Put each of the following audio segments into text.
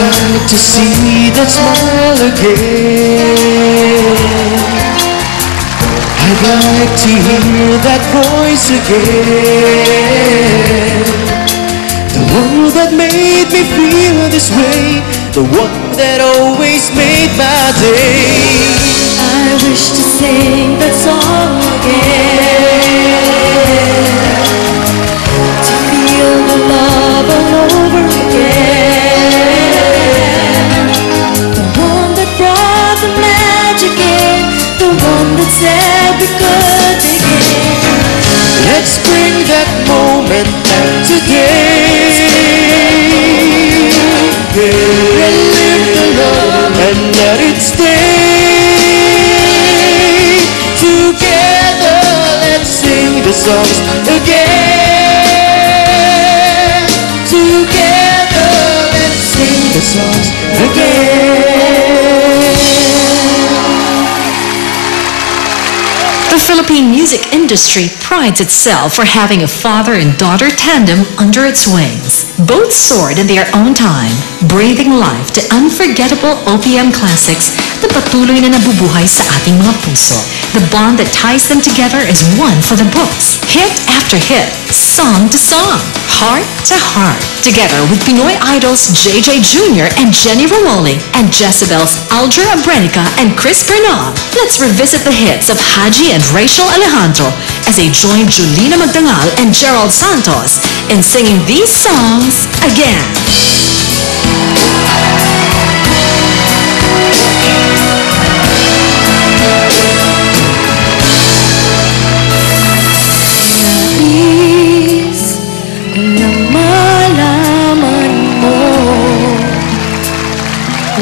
like to see that smile again. I'd like to hear that voice again. The one that made me feel this way, the one that always made my day. I wish to sing that song again, to feel the love all over again. The one that brought the magic in, the one that said we could begin. Let's bring that moment back today. Relive the love and let it stay. Together let's sing the songs again. Together let's sing the songs again. The Philippine music industry prides itself for having a father and daughter tandem under its wings. Both soared in their own time, breathing life to unforgettable OPM classics na patuloy na nabubuhay sa ating mga puso. The bond that ties them together is one for the books. Hit after hit, song to song, heart to heart. Together with Pinoy idols JJ Jr. and Jenny Romoli and Jezebel's Aldra Abrenica and Chris Bernal, let's revisit the hits of Haji and Rachel Alejandro as they join Julina Magdangal and Gerald Santos in singing these songs again.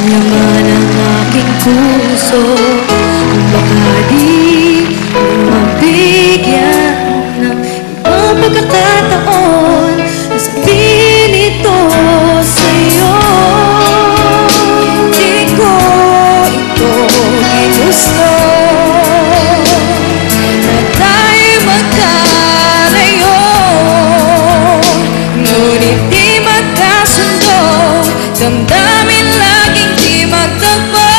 Laman ang aking puso, baka di mabigyan ng ibang pagkakataon na sabihin ito sa'yo. Di ko ito ginusto na tayo magkalayo, ngunit di magkasundo, damdamin laging di magtagpo.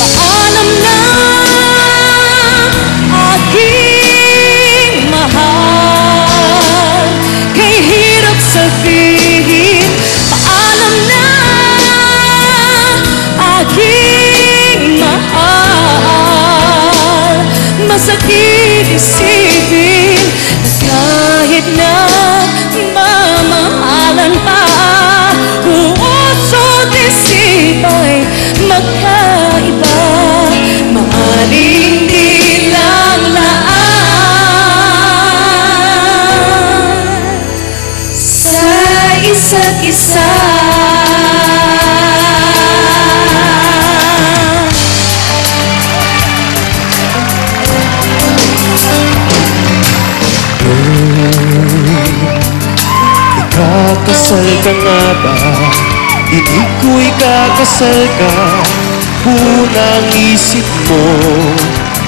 Paalam na aking mahal, kay hirap sabihin. Paalam na aking mahal, masakit isipin na kahit na mamahalan pa, puso't isipa'y magkaiba. Maaaring di lang laan sa isa't isa. Ikakasal ka nga ba? Hindi ko ikakasal ka. Unang isip mo,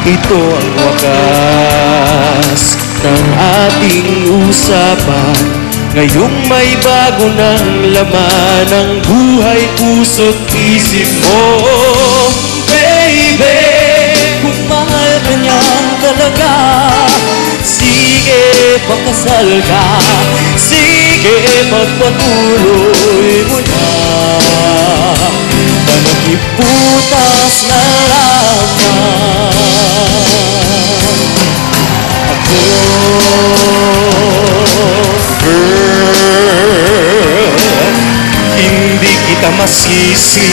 ito ang wakas ng ating usapan. Ngayong may bago ng laman ng buhay, puso't isip mo. Baby, kung mahal ka niyang talaga, sige, pakasal ka. Sige, magpatuloy mo na. Panagiputas na lamang ako. Girl, hindi kita masisi,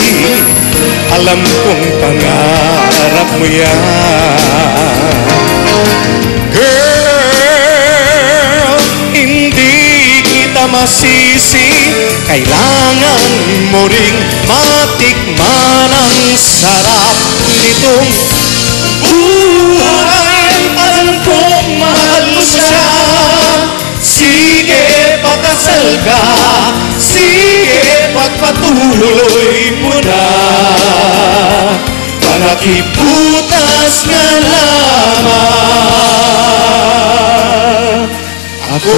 alam kong pangarap mo yan. Girl, hindi kita masisi, kailangan mo ring matikman ang sarap nitong buhay. Alam kong mahal mo siya. Sige, pakasal ka. Sige, pagpatuloy mo na. Panakibutas na lamang ako.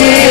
music.